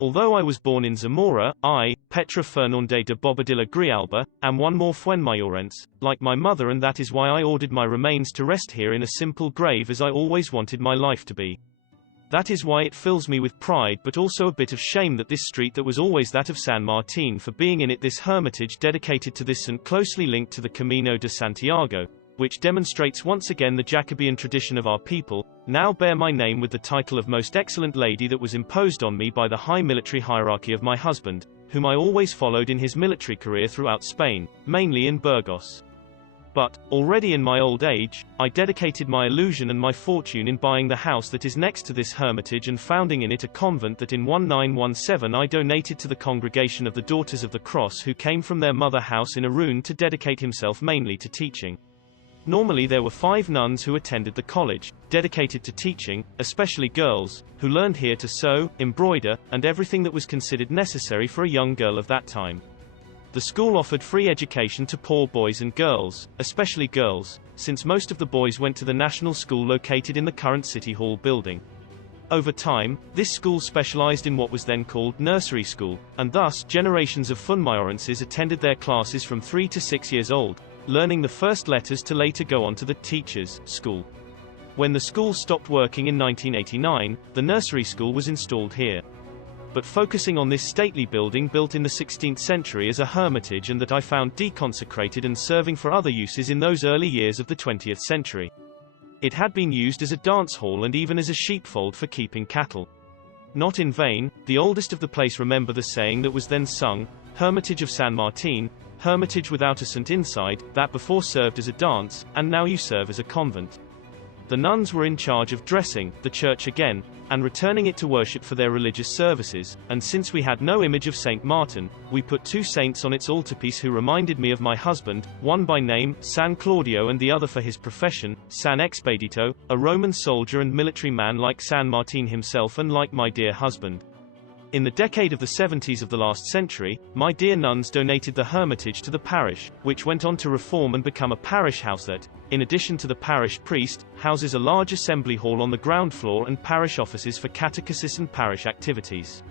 Although I was born in Zamora, I, Petra Fernande de Bobadilla Grialba, am one more Fuenmayorense, like my mother, and that is why I ordered my remains to rest here in a simple grave as I always wanted my life to be. That is why it fills me with pride but also a bit of shame that this street that was always that of San Martin for being in it, this hermitage dedicated to this saint closely linked to the Camino de Santiago, which demonstrates once again the Jacobean tradition of our people, now bear my name with the title of Most Excellent Lady that was imposed on me by the high military hierarchy of my husband, whom I always followed in his military career throughout Spain, mainly in Burgos. But, already in my old age, I dedicated my illusion and my fortune in buying the house that is next to this hermitage and founding in it a convent that in 1917 I donated to the Congregation of the Daughters of the Cross, who came from their mother house in Irun to dedicate himself mainly to teaching. Normally there were 5 nuns who attended the college, dedicated to teaching, especially girls, who learned here to sew, embroider, and everything that was considered necessary for a young girl of that time. The school offered free education to poor boys and girls, especially girls, since most of the boys went to the national school located in the current City Hall building. Over time, this school specialized in what was then called nursery school, and thus generations of Fuenmayorenses attended their classes from 3 to 6 years old, learning the first letters to later go on to the teachers' school. When the school stopped working in 1989, the nursery school was installed here. But focusing on this stately building built in the 16th century as a hermitage and that I found deconsecrated and serving for other uses in those early years of the 20th century. It had been used as a dance hall and even as a sheepfold for keeping cattle. Not in vain, the oldest of the place remember the saying that was then sung, Hermitage of San Martin, hermitage without a saint inside, that before served as a dance, and now you serve as a convent. The nuns were in charge of dressing the church again, and returning it to worship for their religious services, and since we had no image of Saint Martin, we put 2 saints on its altarpiece who reminded me of my husband, one by name, San Claudio, and the other for his profession, San Expedito, a Roman soldier and military man like San Martin himself and like my dear husband. In the decade of the 70s of the last century, my dear nuns donated the hermitage to the parish, which went on to reform and become a parish house that, in addition to the parish priest, houses a large assembly hall on the ground floor and parish offices for catechesis and parish activities.